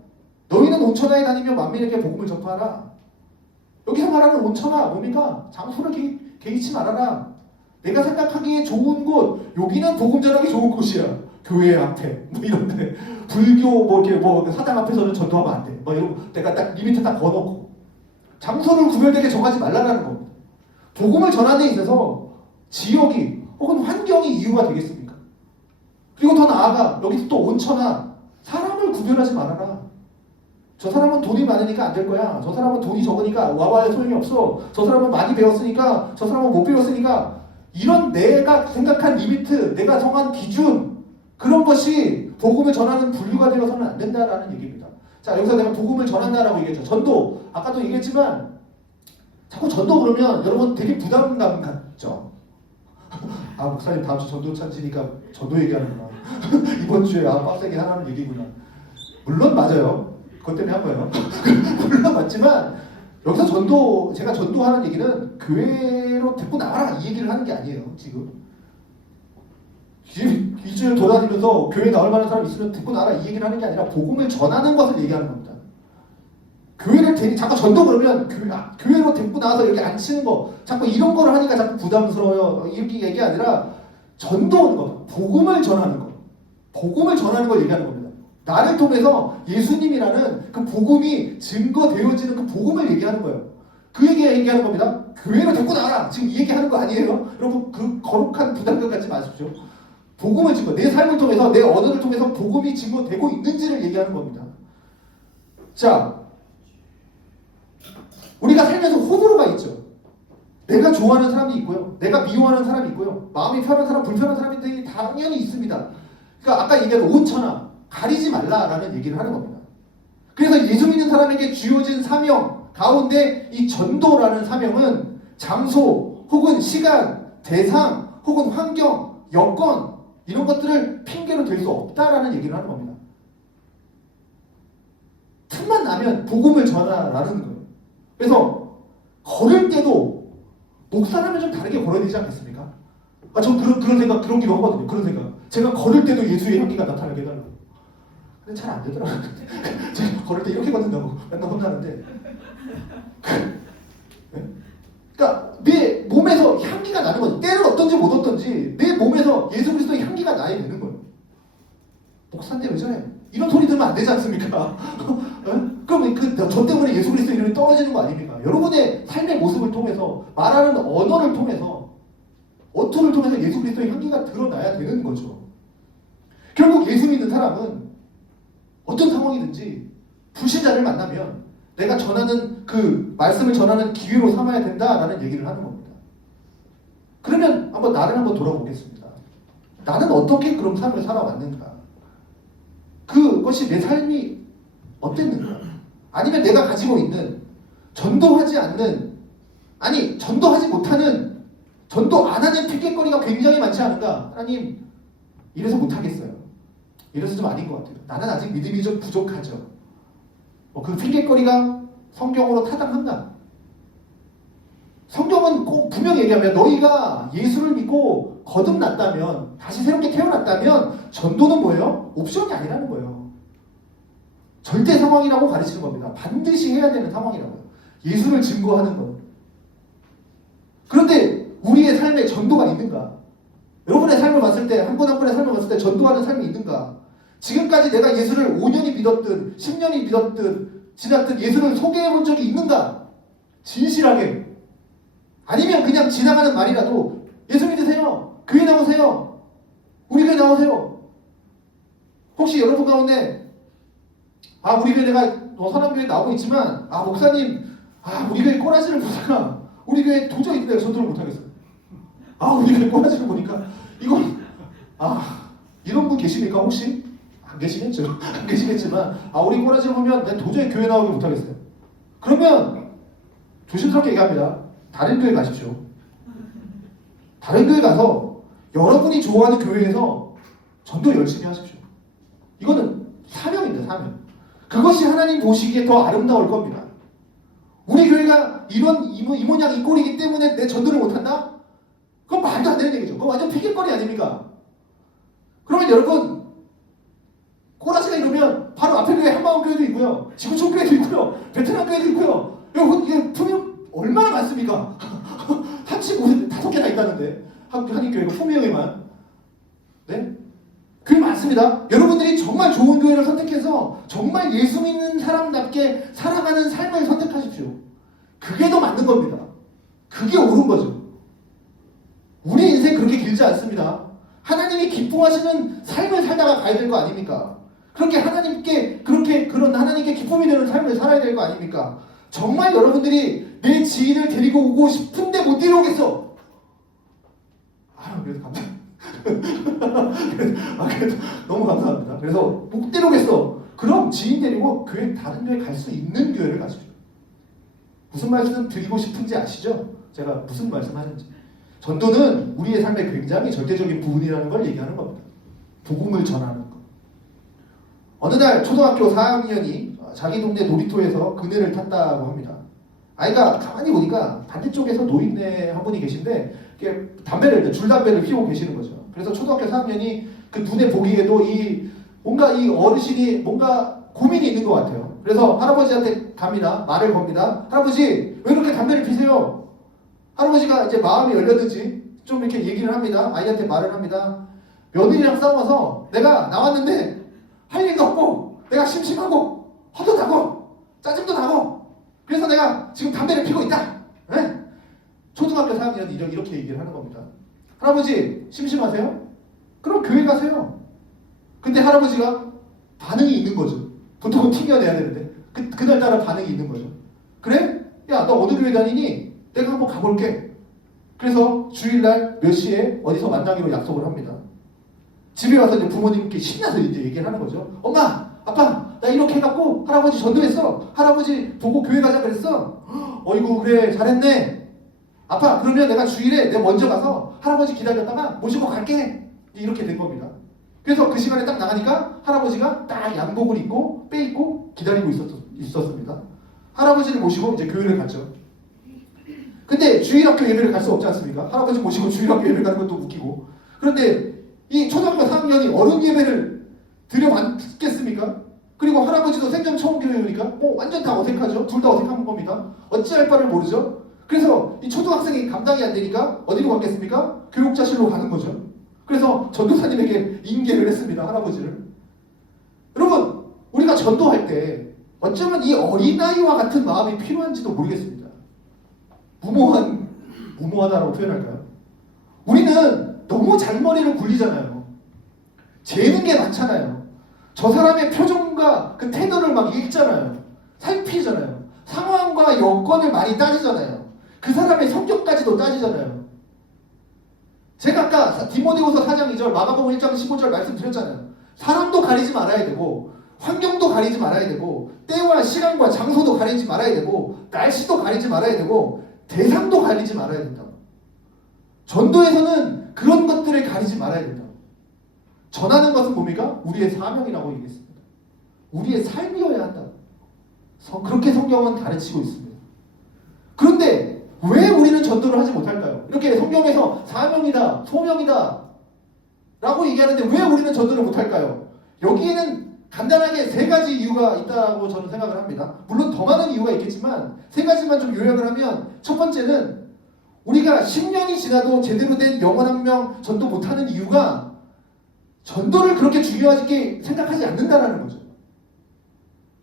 너희는 온천하에 다니며 만민에게 복음을 전파하라. 여기서 말하는 온천하 뭡니까? 장소를 개의치 말아라. 내가 생각하기에 좋은 곳, 여기는 복음 전하기 좋은 곳이야. 교회 앞에 뭐 이런데 불교 뭐 이렇게 뭐 사당 앞에서는 전도하면 안 돼. 뭐 이런 거 내가 딱 리미트 딱 걸어놓고 장소를 구별되게 정하지 말라라는 겁니다. 복음을 전하는 데 있어서 지역이 혹은 환경이 이유가 되겠습니까? 그리고 더 나아가 여기서 또 온천하 사람을 구별하지 말아라. 저 사람은 돈이 많으니까 안 될 거야. 저 사람은 돈이 적으니까 와봐야 소용이 없어. 저 사람은 많이 배웠으니까 저 사람은 못 배웠으니까 이런 내가 생각한 리미트, 내가 정한 기준 그런 것이 복음을 전하는 분류가 되어서는 안 된다라는 얘기입니다. 자, 여기서 내가 복음을 전한다라고 얘기했죠. 전도. 아까도 얘기했지만 자꾸 전도 그러면 여러분 되게 부담감 갖죠. 아, 목사님 다음 주 전도 찬지니까 전도 얘기하는구나. 이번 주에 빡세게 하라는 얘기구나. 물론 맞아요. 그것 때문에 한 거예요. 물론 맞지만 여기서 제가 전도하는 얘기는 교회로 데리고 나와라 이 얘기를 하는 게 아니에요. 지금 일주일 돌아다니면서 교회 나올 만한 사람 있으면 데리고 나와라 이 얘기를 하는 게 아니라 복음을 전하는 것을 얘기하는 겁니다. 교회를 자꾸 전도 그러면 교회로 데리고 나와서 여기 앉히는 거 자꾸 이런 거를 하니까 자꾸 부담스러워요. 이렇게 얘기 아니라 전도하는 거, 복음을 전하는 거, 복음을 전하는 걸 얘기하는 겁니다. 나를 통해서 예수님이라는 그 복음이 증거되어지는 그 복음을 얘기하는 거예요. 그 얘기하는 겁니다. 교회로 데리고 나와라. 지금 이 얘기하는 거 아니에요? 여러분 그 거룩한 부담감 갖지 마십시오. 복음을 증거, 내 삶을 통해서 내 언어를 통해서 복음이 증거되고 있는지를 얘기하는 겁니다. 자, 우리가 살면서 호불호가 있죠. 내가 좋아하는 사람이 있고요. 내가 미워하는 사람이 있고요. 마음이 편한 사람, 불편한 사람들이 당연히 있습니다. 그러니까 아까 얘기한 온천하 가리지 말라라는 얘기를 하는 겁니다. 그래서 예수 믿는 사람에게 주어진 사명 가운데 이 전도라는 사명은 장소 혹은 시간, 대상 혹은 환경, 여건 이런 것들을 핑계로 댈 수 없다라는 얘기를 하는 겁니다. 틈만 나면 복음을 전하라는 거예요. 그래서 걸을 때도 목사라면 좀 다르게 걸어야 되지 않겠습니까? 전 그런 생각, 그런 기도 하거든요. 그런 생각. 제가 걸을 때도 예수의 향기가 나타나게 해달라고. 근데 잘 안 되더라고요. 제가 걸을 때 이렇게 걷는다고 맨날 혼나는데. 그러니까 내 몸에서 향기가 나는 거죠. 때를 얻든지 못 얻든지 내 몸에서 예수 그리스도의 향기가 나야 되는 거예요. 목사인데 왜 저래? 이런 소리 들으면 안 되지 않습니까? 그럼 저 때문에 예수 그리스도 이름이 떨어지는 거 아닙니까? 여러분의 삶의 모습을 통해서 말하는 언어를 통해서 어투를 통해서 예수 그리스도의 향기가 드러나야 되는 거죠. 결국 예수 믿는 사람은 어떤 상황이든지 불신자를 만나면 내가 전하는 그 말씀을 전하는 기회로 삼아야 된다라는 얘기를 하는 겁니다. 그러면 나를 한번 돌아보겠습니다. 나는 어떻게 그런 삶을 살아왔는가? 그것이 내 삶이 어땠는가? 아니면 내가 가지고 있는 전도하지 않는, 아니 전도하지 못하는, 전도 안 하는 핑계거리가 굉장히 많지 않은가? 하나님, 이래서 못하겠어요. 이래서 좀 아닌 것 같아요. 나는 아직 믿음이 좀 부족하죠. 그 핑계거리가 성경으로 타당한가? 성경은 꼭 분명히 얘기하면 너희가 예수를 믿고 거듭났다면, 다시 새롭게 태어났다면 전도는 뭐예요? 옵션이 아니라는 거예요. 절대 상황이라고 가르치는 겁니다. 반드시 해야 되는 상황이라고요. 예수를 증거하는 것. 그런데 우리의 삶에 전도가 있는가? 여러분의 삶을 봤을 때, 한 분 한 분의 삶을 봤을 때 전도하는 삶이 있는가? 지금까지 내가 예수를 5년이 믿었든 10년이 믿었든 지났든 예수를 소개해 본 적이 있는가? 진실하게. 아니면 그냥 지나가는 말이라도 예수 믿으세요. 교회 나오세요. 우리 교회 나오세요. 혹시 여러분 가운데 우리 교회 내가 선한교회 나오고 있지만 목사님 우리 교회 꼬라지를 보니까 우리 교회 도저히 내가 전도를 못하겠어요. 우리 교회 꼬라지를 보니까 이건 이런 분 계십니까 혹시? 안 계시겠죠. 안 계시겠지만 우리 꼬라지를 보면 내가 도저히 교회 나오기 못하겠어요. 그러면 조심스럽게 얘기합니다. 다른 교회 가십시오. 다른 교회 가서 여러분이 좋아하는 교회에서 전도 열심히 하십시오. 이거는 사명입니다. 사명. 그것이 하나님 보시기에 더 아름다울 겁니다. 우리 교회가 이 모양 이 꼴이기 때문에 내 전도를 못한다? 그건 말도 안 되는 얘기죠. 그건 완전 핑계거리 아닙니까? 그러면 여러분 꼬라지가 이러면 바로 앞에 교회 한마음교회도 있고요, 지구촌 교회도 있고요, 베트남 교회도 있고요. 여러분 이게 품이 얼마나 많습니까? 한치 5개나 있다는데 한인교회가 품위형에만. 네? 교회 많습니다. 여러분들이 정말 좋은 교회를 선택해서 정말 예수 믿는 사람답게 살아가는 삶을 선택하십시오. 그게 더 맞는 겁니다. 그게 옳은 거죠. 우리 인생 그렇게 길지 않습니다. 하나님이 기뻐하시는 삶을 살다가 가야 될 거 아닙니까? 그렇게 하나님께 그런 하나님께 기쁨이 되는 삶을 살아야 될 거 아닙니까? 정말 여러분들이 내 지인을 데리고 오고 싶은데 못 데려오겠어. 그래도 감사합니다. 그래도 너무 감사합니다. 그래서 못 데려오겠어. 그럼 지인 데리고 다른 교회 갈 수 있는 교회를 가십시오. 무슨 말씀 드리고 싶은지 아시죠? 제가 무슨 말씀 하는지. 전도는 우리의 삶의 굉장히 절대적인 부분이라는 걸 얘기하는 겁니다. 복음을 전하는 것. 어느 날 초등학교 4학년이 자기 동네 놀이터에서 그네를 탔다고 합니다. 아이가 가만히 보니까 반대쪽에서 노인네 한 분이 계신데 줄담배를 피우고 계시는 거죠. 그래서 초등학교 4학년이 그 눈에 보기에도 뭔가 이 어르신이 뭔가 고민이 있는 것 같아요. 그래서 할아버지한테 갑니다. 말을 겁니다. 할아버지, 왜 이렇게 담배를 피세요? 할아버지가 이제 마음이 열렸는지 좀 이렇게 얘기를 합니다. 아이한테 말을 합니다. 며느리랑 싸워서 내가 나왔는데 할 일도 없고 내가 심심하고 화도 나고 짜증도 나고 그래서 내가 지금 담배를 피고 있다. 네? 초등학교 4학년이 이렇게 얘기를 하는 겁니다. 할아버지 심심하세요? 그럼 교회 가세요. 근데 할아버지가 반응이 있는 거죠. 보통은 튕겨내야 되는데 그날따라 반응이 있는 거죠. 그래? 야, 너 어느 교회 다니니? 내가 한번 가볼게. 그래서 주일날 몇 시에 어디서 만나기로 약속을 합니다. 집에 와서 이제 부모님께 신나서 이제 얘기를 하는 거죠. 엄마, 아빠, 나 이렇게 해갖고 할아버지 전도했어. 할아버지 보고 교회 가자 그랬어. 어이구, 그래, 잘했네. 아빠, 그러면 내가 주일에 내가 먼저 가서 할아버지 기다렸다가 모시고 갈게. 이렇게 된 겁니다. 그래서 그 시간에 딱 나가니까 할아버지가 딱 양복을 입고 빼입고 기다리고 있었습니다. 할아버지를 모시고 이제 교회를 갔죠. 근데 주일학교 예배를 갈 수 없지 않습니까? 할아버지 모시고 주일학교 예배를 가는 것도 웃기고. 그런데 이 초등학교 4학년이 어른 예배를 드려봤겠습니까? 그리고 할아버지도 생전 처음 교회니까 완전 다 어색하죠. 둘 다 어색한 겁니다. 어찌할 바를 모르죠. 그래서 이 초등학생이 감당이 안 되니까 어디로 갔겠습니까? 교육자실로 가는 거죠. 그래서 전도사님에게 인계를 했습니다. 할아버지를. 여러분, 우리가 전도할 때 어쩌면 이 어린아이와 같은 마음이 필요한지도 모르겠습니다. 무모하다라고 표현할까요? 우리는 너무 잔머리를 굴리잖아요. 재는 게 많잖아요. 저 사람의 표정과 그 태도를 막 읽잖아요. 살피잖아요. 상황과 여건을 많이 따지잖아요. 그 사람의 성격까지도 따지잖아요. 제가 아까 디모데후서 4장 2절 마가복음 1장 15절 말씀드렸잖아요. 사람도 가리지 말아야 되고 환경도 가리지 말아야 되고 때와 시간과 장소도 가리지 말아야 되고 날씨도 가리지 말아야 되고 대상도 가리지 말아야 된다. 전도에서는 그런 것들을 가리지 말아야 된다. 전하는 것은 뭡니까? 우리의 사명이라고 얘기했습니다. 우리의 삶이어야 한다. 그렇게 성경은 가르치고 있습니다. 그런데 왜 우리는 전도를 하지 못할까요? 이렇게 성경에서 사명이다, 소명이다 라고 얘기하는데 왜 우리는 전도를 못할까요? 여기에는 간단하게 세 가지 이유가 있다고 저는 생각을 합니다. 물론 더 많은 이유가 있겠지만 세 가지만 좀 요약을 하면 첫 번째는 우리가 10년이 지나도 제대로 된 영혼 한 명 전도 못하는 이유가 전도를 그렇게 중요하게 생각하지 않는다는 거죠.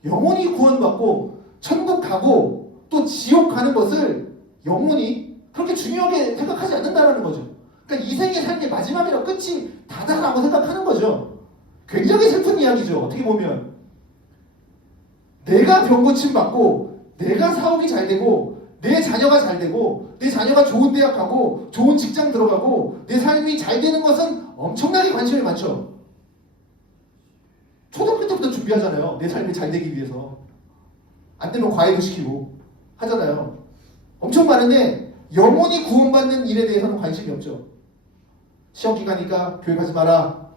영혼이 구원받고 천국 가고 또 지옥 가는 것을 영혼이 그렇게 중요하게 생각하지 않는다는 거죠. 그러니까 이 생의 삶의 마지막이라 끝이 다다라고 생각하는 거죠. 굉장히 슬픈 이야기죠. 어떻게 보면 내가 병고침 받고 내가 사업이 잘 되고 내 자녀가 잘 되고 내 자녀가 좋은 대학 가고 좋은 직장 들어가고 내 삶이 잘 되는 것은 엄청나게 관심이 많죠. 초등학교 때부터 준비하잖아요. 내 삶이 잘 되기 위해서. 안 되면 과외도 시키고 하잖아요. 엄청 많은데 영혼이 구원받는 일에 대해서는 관심이 없죠. 시험 기간이니까 교회 가지 마라.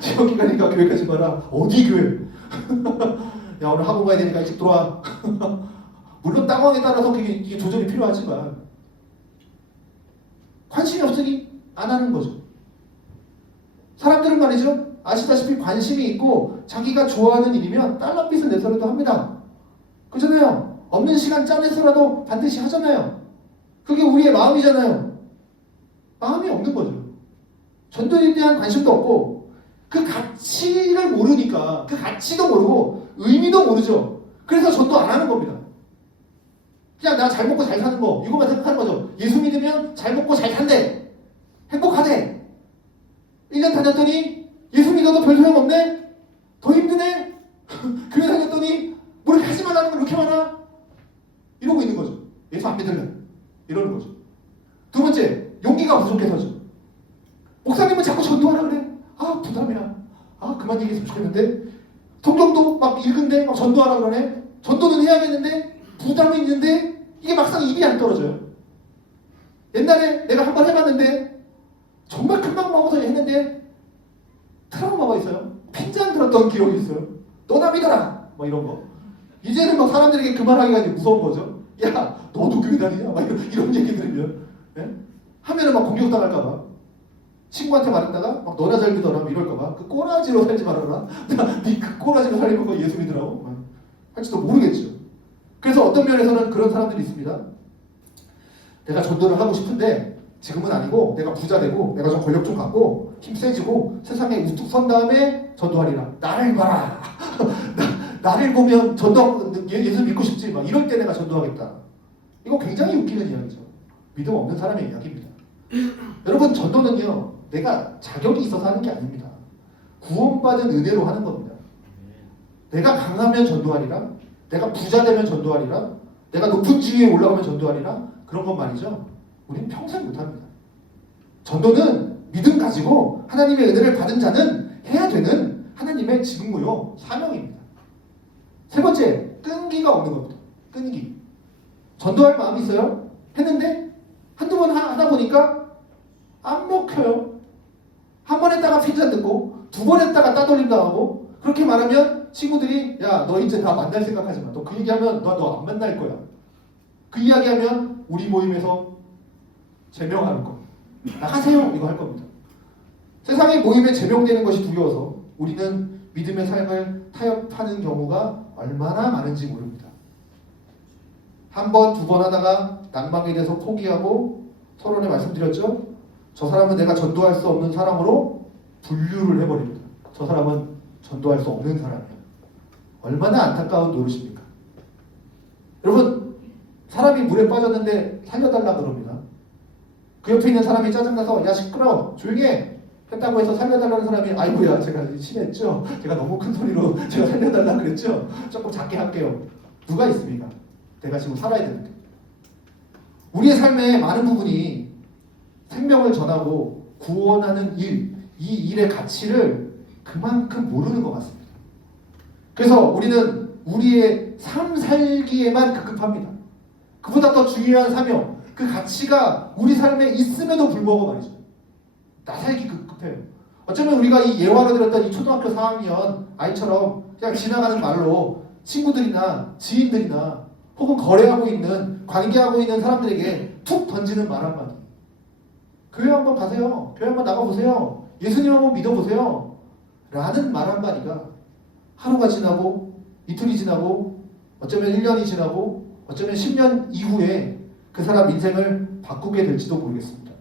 시험 기간이니까 교회 가지 마라. 어디 교회? 야, 오늘 학원 가야 되니까 일찍 들어와. 물론 상황에 따라서 이게 조절이 필요하지만 관심이 없으니 안 하는 거죠. 사람들은 말이죠. 아시다시피 관심이 있고 자기가 좋아하는 일이면 달러빚을 내서라도 합니다. 그잖아요. 없는 시간 짜내서라도 반드시 하잖아요. 그게 우리의 마음이잖아요. 마음이 없는 거죠. 전도에 대한 관심도 없고 그 가치를 모르니까 그 가치도 모르고 의미도 모르죠. 그래서 전도 안 하는 겁니다. 그냥 나 잘 먹고 잘 사는 거 이것만 생각하는 거죠. 예수 믿으면 잘 먹고 잘 산대. 행복하대. 1년 다녔더니 예수 믿어도 별 소용없네. 더 힘드네. 교회 다녔더니 뭘 하지 말라는 거 이렇게 많아. 이러고 있는 거죠. 예수 안 믿으면 이러는 거죠. 두 번째, 용기가 부족해서죠. 목사님은 자꾸 전도하라 그래. 아, 부담이야. 아, 그만 얘기했으면 좋겠는데 성경도 막 읽은데 막 전도하라 그러네. 전도는 해야겠는데 부담이 있는데 이게 막상 입이 안 떨어져요. 옛날에 내가 한번 해봤는데 정말 금방 먹어서 했는데 트라우마가 있어요. 핀잔 들었던 기억이 있어요. 너나 믿어라 막 이런 거. 이제는 막 사람들에게 그 말하기가 이제 무서운 거죠. 야 너도 교회 다니냐 막 이런 얘기 들으면 하면은 막 공격당할까봐 친구한테 말했다가 막 너나 잘 믿어라 이럴까봐 그 꼬라지로 살지 말아라. 그 꼬라지로 살리는 거 예수 믿으라고 할지도 모르겠죠. 그래서 어떤 면에서는 그런 사람들이 있습니다. 내가 전도를 하고 싶은데 지금은 아니고 내가 부자 되고 내가 좀 권력 좀 갖고 힘 세지고 세상에 우뚝 선 다음에 전도하리라. 나를 봐라. 나를 보면 전도 예수 믿고 싶지 막 이럴 때 내가 전도하겠다. 이거 굉장히 웃기는 이야기죠. 믿음 없는 사람의 이야기입니다. 여러분 전도는요 내가 자격이 있어서 하는 게 아닙니다. 구원받은 은혜로 하는 겁니다. 내가 강하면 전도하리라, 내가 부자 되면 전도하리라, 내가 높은 지위에 올라가면 전도하리라 그런 것 말이죠. 우리는 평생 못합니다. 전도는 믿음 가지고 하나님의 은혜를 받은 자는 해야 되는 하나님의 직무요 사명입니다. 세 번째, 끈기가 없는 겁니다. 끈기. 전도할 마음이 있어요. 했는데 한두 번 하다 보니까 안 먹혀요. 한 번 했다가 핀잔 듣고 두 번 했다가 따돌림 당하고 그렇게 말하면 친구들이 야 너 이제 나 만날 생각하지 마. 너 그 얘기하면 너 안 만날 거야. 그 이야기하면 우리 모임에서 제명하는 거. 나가세요 이거 할 겁니다. 세상의 모임에 제명되는 것이 두려워서 우리는 믿음의 삶을 타협하는 경우가 얼마나 많은지 모릅니다. 한 번, 두 번 하다가 낭망에 대해서 포기하고 서론에 말씀드렸죠. 저 사람은 내가 전도할 수 없는 사람으로 분류를 해버립니다. 저 사람은 전도할 수 없는 사람이에요. 얼마나 안타까운 노릇입니까? 여러분 사람이 물에 빠졌는데 살려달라 그럽니다. 그 옆에 있는 사람이 짜증나서 야 시끄러워 조용히 해 했다고 해서 살려달라는 사람이 아이고야 제가 심했죠. 제가 너무 큰 소리로 제가 살려달라 그랬죠. 조금 작게 할게요. 누가 있습니까? 내가 지금 살아야 되는데. 우리의 삶의 많은 부분이 생명을 전하고 구원하는 일, 이 일의 가치를 그만큼 모르는 것 같습니다. 그래서 우리는 우리의 삶 살기에만 급급합니다. 그보다 더 중요한 사명, 그 가치가 우리 삶에 있음에도 불구하고 말이죠. 나 살기 급급해요. 어쩌면 우리가 이 예화로 들었던 이 초등학교 4학년 아이처럼 그냥 지나가는 말로 친구들이나 지인들이나 혹은 거래하고 있는, 관계하고 있는 사람들에게 툭 던지는 말 한마디. 교회 한번 가세요. 교회 한번 나가보세요. 예수님 한번 믿어보세요. 라는 말 한마디가 하루가 지나고 이틀이 지나고 어쩌면 1년이 지나고 어쩌면 10년 이후에 그 사람 인생을 바꾸게 될지도 모르겠습니다.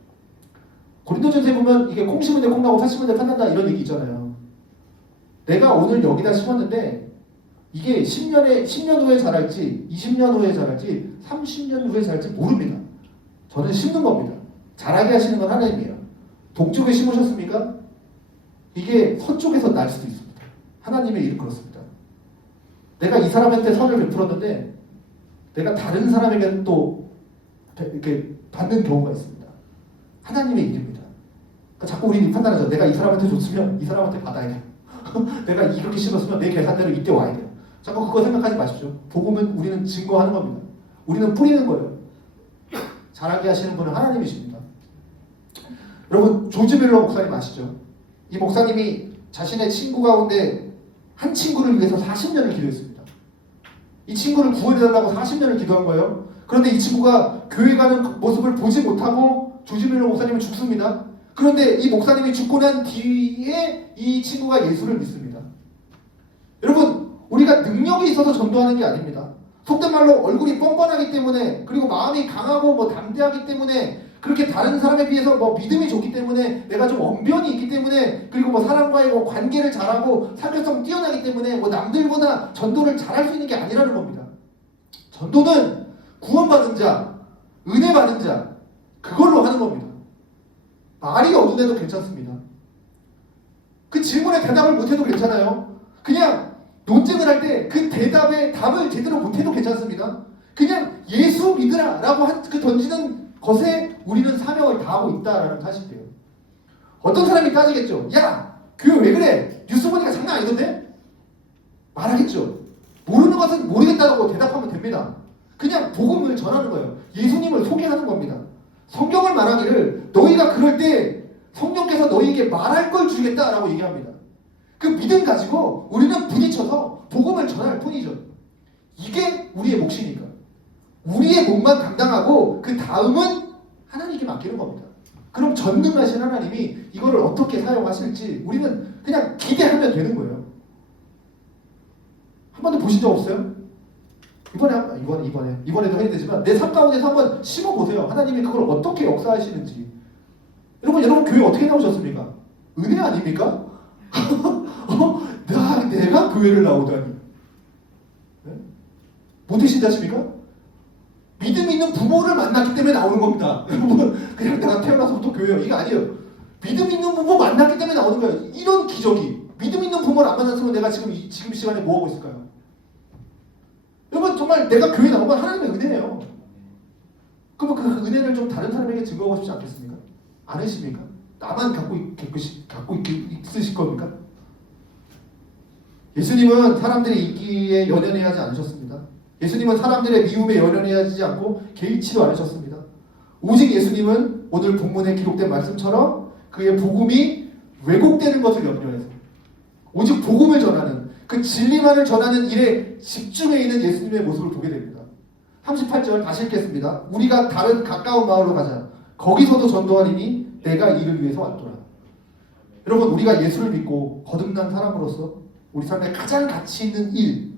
고린도전서에 보면 이게 콩 심은 데 콩 나고 팥 심은 데 팥 난다 이런 얘기 있잖아요. 내가 오늘 여기다 심었는데 이게 10년 후에 자랄지 20년 후에 자랄지 30년 후에 자랄지 모릅니다. 저는 심는 겁니다. 자라게 하시는 건 하나님이에요. 동쪽에 심으셨습니까? 이게 서쪽에서 날 수도 있습니다. 하나님의 일은 그렇습니다. 내가 이 사람한테 선을 베풀었는데 내가 다른 사람에게는 또 이렇게 받는 경우가 있습니다. 하나님의 일입니다. 그러니까 자꾸 우리는 판단하죠. 내가 이 사람한테 줬으면 이 사람한테 받아야 돼요. 내가 이렇게 심었으면 내 계산대로 이때 와야 돼요. 자꾸 그거 생각하지 마십시오. 복음은 우리는 증거하는 겁니다. 우리는 뿌리는 거예요. 자라게 하시는 분은 하나님이십니다. 여러분 조지 밀러 목사님 아시죠? 이 목사님이 자신의 친구 가운데 한 친구를 위해서 40년을 기도했습니다. 이 친구를 구원해달라고 40년을 기도한 거예요. 그런데 이 친구가 교회 가는 모습을 보지 못하고 조지 밀러 목사님은 죽습니다. 그런데 이 목사님이 죽고 난 뒤에 이 친구가 예수를 믿습니다. 여러분 우리가 능력이 있어서 전도하는 게 아닙니다. 속된 말로 얼굴이 뻔뻔하기 때문에 그리고 마음이 강하고 담대하기 때문에 그렇게 다른 사람에 비해서 믿음이 좋기 때문에 내가 좀 언변이 있기 때문에 그리고 사람과의 관계를 잘하고 사교성 뛰어나기 때문에 남들보다 전도를 잘할 수 있는 게 아니라는 겁니다. 전도는 구원받은 자, 은혜 받은 자 그걸로 하는 겁니다. 말이 어두내도 괜찮습니다. 그 질문에 대답을 못해도 괜찮아요. 그냥 논쟁을 할 때 그 대답에 답을 제대로 못해도 괜찮습니다. 그냥 예수 믿으라 라고 그 던지는 것에 우리는 사명을 다하고 있다라는 사실이에요. 어떤 사람이 따지겠죠. 야! 교회 왜 그래? 뉴스 보니까 장난 아니던데? 말하겠죠. 모르는 것은 모르겠다고 대답하면 됩니다. 그냥 복음을 전하는 거예요. 예수님을 소개하는 겁니다. 성경을 말하기를 너희가 그럴 때 성령께서 너희에게 말할 걸 주겠다라고 얘기합니다. 그 믿음 가지고 우리는 부딪혀서 복음을 전할 뿐이죠. 이게 우리의 몫이니까. 우리의 몫만 감당하고 그 다음은 하나님께 맡기는 겁니다. 그럼 전능하신 하나님이 이거를 어떻게 사용하실지 우리는 그냥 기대하면 되는 거예요. 한 번도 보신 적 없어요? 이번에도 해야 되지만 내 삶 가운데서 한번 심어보세요. 하나님이 그걸 어떻게 역사하시는지. 여러분 교회 어떻게 나오셨습니까? 은혜 아닙니까? 내가 교회를 나오다니. 네? 뭐 되신다십니까? 믿음 있는 부모를 만났기 때문에 나오는 겁니다. 여러분 그냥 내가 태어나서부터 교회요. 이게 아니에요. 믿음 있는 부모 만났기 때문에 나오는 거예요. 이런 기적이. 믿음 있는 부모를 안 만났으면 내가 지금 시간에 뭐 하고 있을까요? 여러분 정말 내가 교회 나온 건 하나님의 은혜예요. 그러면 그 은혜를 좀 다른 사람에게 증거하고 싶지 않겠습니까? 않으십니까? 나만 갖고 있으실 겁니까? 예수님은 사람들의 인기에 연연해하지 않으셨습니다. 예수님은 사람들의 미움에 연연해하지 않고 개의치도 않으셨습니다. 오직 예수님은 오늘 본문에 기록된 말씀처럼 그의 복음이 왜곡되는 것을 염려해서 오직 복음을 전하는 그 진리만을 전하는 일에 집중해 있는 예수님의 모습을 보게 됩니다. 38절 다시 읽겠습니다. 우리가 다른 가까운 마을로 가자. 거기서도 전도하리니 내가 이를 위해서 왔더라. 여러분 우리가 예수를 믿고 거듭난 사람으로서 우리 삶에 가장 가치 있는 일,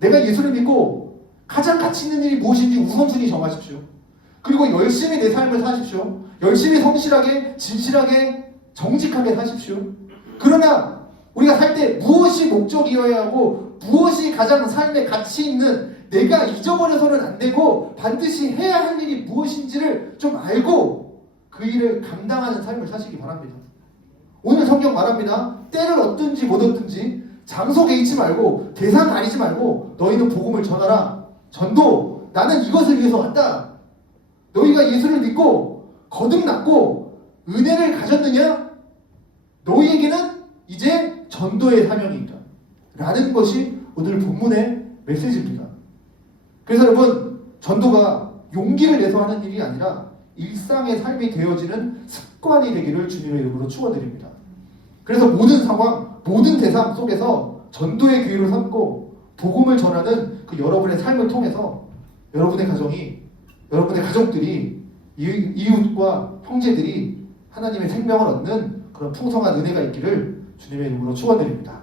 내가 예수를 믿고 가장 가치 있는 일이 무엇인지 우선순위 정하십시오. 그리고 열심히 내 삶을 사십시오. 열심히 성실하게 진실하게 정직하게 사십시오. 그러나 우리가 살 때 무엇이 목적이어야 하고 무엇이 가장 삶에 가치 있는 내가 잊어버려서는 안 되고 반드시 해야 할 일이 무엇인지를 좀 알고 그 일을 감당하는 삶을 사시기 바랍니다. 오늘 성경 말합니다. 때를 얻든지 못 얻든지 장소 개의치 말고 대상 가리지 말고 너희는 복음을 전하라. 전도 나는 이것을 위해서 왔다. 너희가 예수를 믿고 거듭났고 은혜를 가졌느냐? 너희에게는 이제 전도의 사명이 있다. 라는 것이 오늘 본문의 메시지입니다. 그래서 여러분 전도가 용기를 내서 하는 일이 아니라 일상의 삶이 되어지는 습관이 되기를 주님의 이름으로 축원드립니다. 그래서 모든 상황, 모든 대상 속에서 전도의 기회를 삼고 복음을 전하는 그 여러분의 삶을 통해서 여러분의 가정이, 여러분의 가족들이, 이웃과 형제들이 하나님의 생명을 얻는 그런 풍성한 은혜가 있기를 주님의 이름으로 축원드립니다.